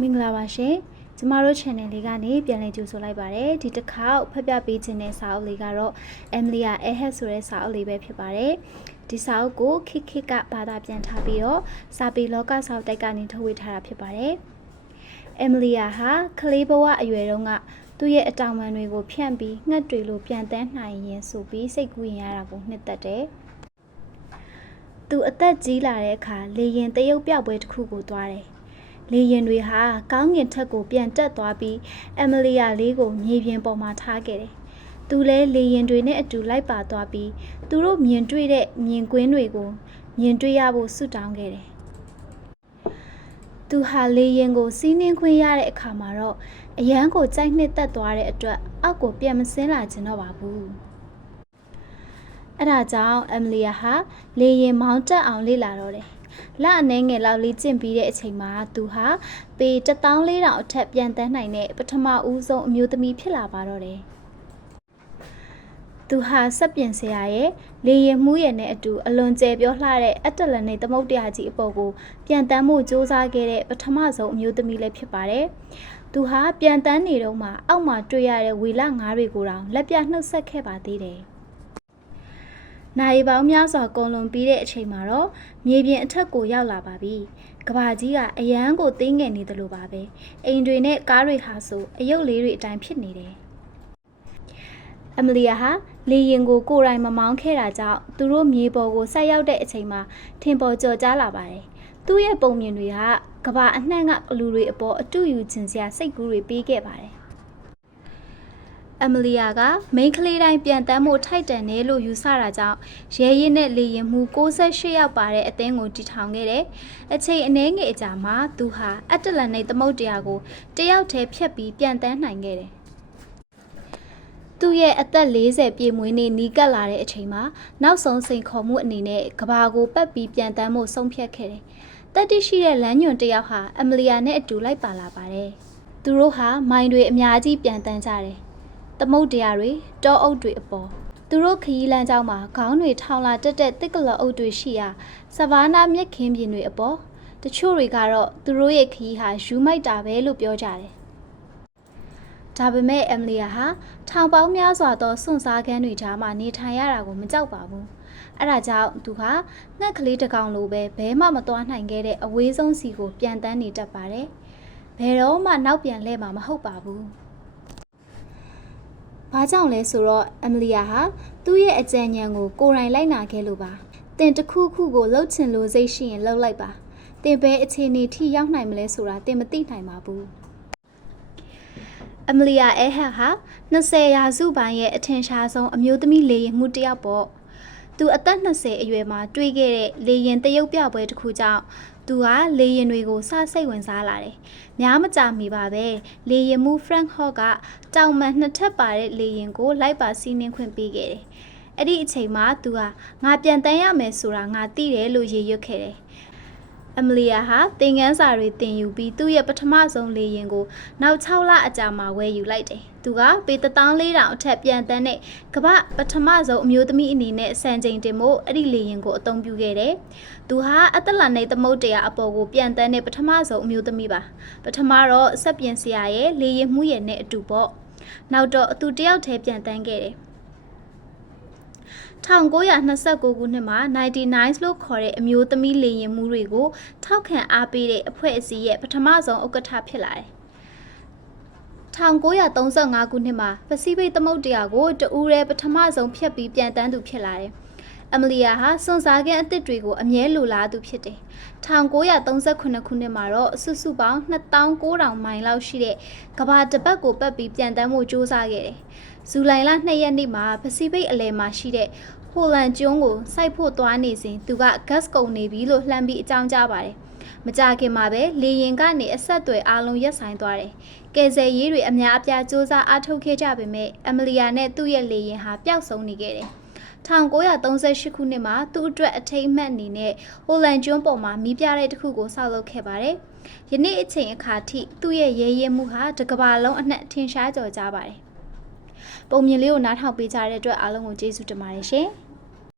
မင်္ဂလာပါရှင်ကျမတို့ channel လေးကနေပြန်လည်ကြိုဆိုလိုက်ပါတယ်ဒီတစ်ခါဖတ်ပြပေးခြင်းတဲ့စာအုပ်လေးကတော့ Emilia Ehead ဆိုတဲ့စာအုပ်လေးပဲဖြစ်ပါတယ်ဒီစာအုပ်ကိုခိခိကဘာသာပြန်ထားပြီးတော့စာပေလောကစာအုပ်တိုက်ကနေထုတ်ဝေထားတာဖြစ်ပါတယ်အမလီယာဟာကလေးဘဝအရွယ်တုန်းကသူ့ရဲ့အတောင်ပံတွေကိုဖြန့်ပြီးငှက်တွေလိုပြန်တန်းနိုင်ရင်ဆိုပြီးစိတ်ကူးရင်ရတာကိုနှစ်သက်တယ်။သူအသက်ကြီးလာတဲ့အခါလေရင်တရုတ်ပြောက်ပွဲတစ်ခုကိုသွားတယ်။ လေရင်တွေဟာကောင်းကင်ထက်ကိုပြန်တက်သွားပြီးအမလီယာလေးကိုမြေပြင်ပေါ်မှာထားခဲ့တယ်။သူလည်းလေရင်တွေနဲ့အတူလိုက်ပါသွားပြီးသူတို့မြင်တွေ့တဲ့မြင်ကွင်းတွေကိုမြင်တွေ့ရဖို့ဆုတောင်းခဲ့တယ်။သူဟာလေရင်ကိုစီးနှင်းခွင့်ရတဲ့အခါမှာတော့အရန်ကိုကြိုက်နှစ်သက်သွားတဲ့အတွက်အောက်ကိုပြန်မစင်းလာကျင်တော့ပါဘူး။အဲဒါကြောင့်အမလီယာဟာလေရင်မောင်းတက်အောင်လေ့လာတော့တယ်။ လအနေငယ်လောက်လေးကျင့်ပြီးတဲ့အချိန်မှာသူဟာပေ14000အထက်ပြန်တန်းနိုင်တဲ့ပထမဦးဆုံးအမျိုးသမီးဖြစ်လာပါတော့တယ်။သူဟာစက်ပြင်ဆရာရဲ့လေရင်မှုရဲ့နဲ့အတူအလွန်ကျယ်ပြောလှတဲ့အတ္တလန်နဲ့သမုတ်တရားကြီးအပေါ်ကိုပြန်တန်းမှုစ조사ခဲ့တဲ့ပထမဆုံးအမျိုးသမီးလည်းဖြစ်ပါတယ်။သူဟာပြန်တန်းနေတော့မှအောက်မှာတွေ့ရတဲ့ဝီလငါးတွေကိုတောင်လက်ပြနှုတ်ဆက်ခဲ့ပါသေးတယ်။ နိုင်ပေါင်းများစွာကုန်လွန်ပြီးတဲ့အချိန်မှာတော့မြေပြင်အထက်ကိုရောက်လာပါပြီ။ကဘာကြီးကအရန်ကိုတင်းငယ်နေတယ်လို့ပါပဲ။အိမ်တွေနဲ့ကားတွေဟာဆိုအယုတ်လေးတွေအတိုင်းဖြစ်နေတယ်။အမလီယာဟာလေရင်ကိုကိုယ်တိုင်မမောင်းခဲ့တာကြောင့်သူတို့မြေပေါ်ကိုဆက်ရောက်တဲ့အချိန်မှာထင်ပေါ်ကျော်ကြားလာပါတယ်။သူ့ရဲ့ပုံမြင်တွေကကဘာအနှံ့ကလူတွေအပေါ်အတူယူခြင်းစရာစိတ်ကူးတွေပေးခဲ့ပါတယ်။ အမလီယာကမိန်းကလေးတိုင်းပြန်တမ်းဖို့ထိုက်တန်တယ်လို့ယူဆတာကြောင့်ရဲရဲနဲ့လေရင်မှု68ရောက်ပါတဲ့အသင်းကိုတည်ထောင်ခဲ့တယ်။အချိန်အနည်းငယ်အကြာမှာသူဟာအတ္တလန်နဲ့သမုတ်တရားကိုတယောက်တည်းဖြတ်ပြီးပြန်တမ်းနိုင်ခဲ့တယ်။သူ့ရဲ့အသက်40ပြည့်မွေးနေ့နီးကပ်လာတဲ့အချိန်မှာနောက်ဆုံးစိန်ခေါ်မှုအနေနဲ့ကဘာကိုပတ်ပြီးပြန်တမ်းဖို့ဆုံးဖြတ်ခဲ့တယ်။တက်တိရှိတဲ့လမ်းညွန်တစ်ယောက်ဟာအမလီယာနဲ့အတူလိုက်ပါလာပါတယ်။သူတို့ဟာမိုင်တွေအများကြီးပြန်တန်းကြတယ်။ သမုတ်တရားတွေတောအုပ်တွေအပေါ်သူတို့ခရီးလမ်းကြောင်းမှာခေါင်းတွေထောင်လာတက်တဲ့တစ်ကလအုပ်တွေရှိရာဆဗာနာမြက်ခင်းပြင်တွေအပေါ်တချို့တွေကတော့သူတို့ရဲ့ခရီးဟာယူမိုက်တာပဲလို့ပြောကြတယ်။ဒါပေမဲ့အမလီယာဟာထောင်ပေါင်းများစွာသောစွန့်စားခန်းတွေကြားမှာနေထိုင်ရတာကိုမကြောက်ပါဘူး။အဲဒါကြောင့်သူဟာငှက်ကလေးတစ်ကောင်လိုပဲဘဲမှမသွားနိုင်ခဲ့တဲ့အဝေးဆုံးစီကိုပြန်တန်းနေတတ်ပါတယ်။ဘယ်တော့မှနောက်ပြန်လှည့်မှာမဟုတ်ပါဘူး။ ဘာကြောင့်လဲဆိုတော့အမလီယာဟာသူ့ရဲ့အကြံဉာဏ်ကိုကိုယ်တိုင်လိုက်နာခဲ့လို့ပါ။တင်တစ်ခုခုကိုလှုပ်ချင်လို့စိတ်ရှိရင်လှုပ်လိုက်ပါ။တင်ပဲအခြေအနေထိရောက်နိုင်မလဲဆိုတာတင်မသိနိုင်ပါဘူး။အမလီယာအဲဟက်ဟာ20ရာစုပိုင်းရဲ့အထင်ရှားဆုံးအမျိုးသမီးလေရင်မှုတစ်ယောက်ပေါ့သူအသက်20အရွယ်မှာတွေးခဲ့တဲ့လေရင်တရုတ်ပြပွဲတစ်ခုကြောင့် သူကလေရင်တွေကိုစစိတ်ဝင်စားလာတယ်။များမကြာမီပါပဲလေရင်မှု Frank Hawk ကတောင်မှန်နှစ်ထပ်ပါတဲ့လေရင်ကိုလိုက်ပါစီးနှင်းခွင့်ပေးခဲ့တယ်။အဲ့ဒီအချိန်မှာသူကငါပြန်တန်းရမယ်ဆိုတာငါသိတယ်လို့ရေရွတ်ခဲ့တယ်။ အမလီယာဟာသင်ငန်းစာတွေတင်ယူပြီးသူ့ရဲ့ပထမဆုံးလေရင်ကိုနောက်6လအကြာမှာဝယ်ယူလိုက်တယ်။သူကပေ14000အထက်ပြန်တန်းတဲ့ကမ္ဘာပထမဆုံးအမျိုးသမီးအနေနဲ့စံချိန်တင်ဖို့အဲ့ဒီလေရင်ကိုအသုံးပြုခဲ့တယ်။သူဟာအတ္တလန်နဲ့သမုတ်တရားအပေါ်ကိုပြန်တန်းတဲ့ပထမဆုံးအမျိုးသမီးပါ။ပထမတော့စက်ပြင်ဆရာရဲ့လေရင်မှုရဲ့နဲ့အတူပေါ့။နောက်တော့သူတယောက်တည်းပြန်တန်းခဲ့တယ်။ 1929ခုနှစ်မှာ99လို့ခေါ်တဲ့အမျိုးသမီးလေရင်မှုတွေကိုထောက်ခံအားပေးတဲ့အဖွဲ့အစည်းရဲ့ပထမဆုံးဥက္ကဋ္ဌဖြစ်လာတယ်။1935ခုနှစ်မှာပစိဖိတ်သမုဒ္ဒရာကိုတဦးတည်းပထမဆုံးဖျက်ပြီးပြန်တန်းသူဖြစ်လာတယ်။ အမလီယာဟာစွန်စားခင်းအသစ်တွေကိုအမြဲလိုလားသူဖြစ်တယ်။1938ခုနှစ်မှာတော့စုစုပေါင်း2900မိုင်လောက်ရှိတဲ့ကဘာတပတ်ကိုပတ်ပြီးပြန်တမ်းဖို့ကြိုးစားခဲ့တယ်။ဇူလိုင်လ2ရက်နေ့မှာပစိဖိတ်အလယ်မှာရှိတဲ့ဟိုလန်ကျွန်းကိုစိုက်ဖို့သွားနေစဉ်သူကဂတ်ကုန်နေပြီလို့လှမ်းပြီးအကြောင်းကြားပါတယ်။မကြခင်မှာပဲလေရင်ကနေအဆက်အသွယ်အလုံးရပ်ဆိုင်သွားတယ်။ကယ်ဆယ်ရေးတွေအများအပြားစ조사အားထုတ်ခဲ့ကြပေမဲ့အမလီယာနဲ့သူ့ရဲ့လေရင်ဟာပျောက်ဆုံးနေခဲ့တယ်။ 1938ခုနှစ်မှာသူ့အတွက်အထိတ်အမှတ်အနေနဲ့ဟိုလန်ကျွန်းပေါ်မှာမီးပြတဲ့တစ်ခုကိုဆောက်လုပ်ခဲ့ပါတယ်။ယနေ့အချိန်အခါထိသူ့ရဲ့ရဲရဲမှုဟာတစ်ကမ္ဘာလုံးအနှံ့ထင်ရှားကျော်ကြပါတယ်။ပုံမြင်လေးကိုနားထောင်ပေးကြတဲ့အတွက်အားလုံးကိုကျေးဇူးတင်ပါတယ်ရှင်။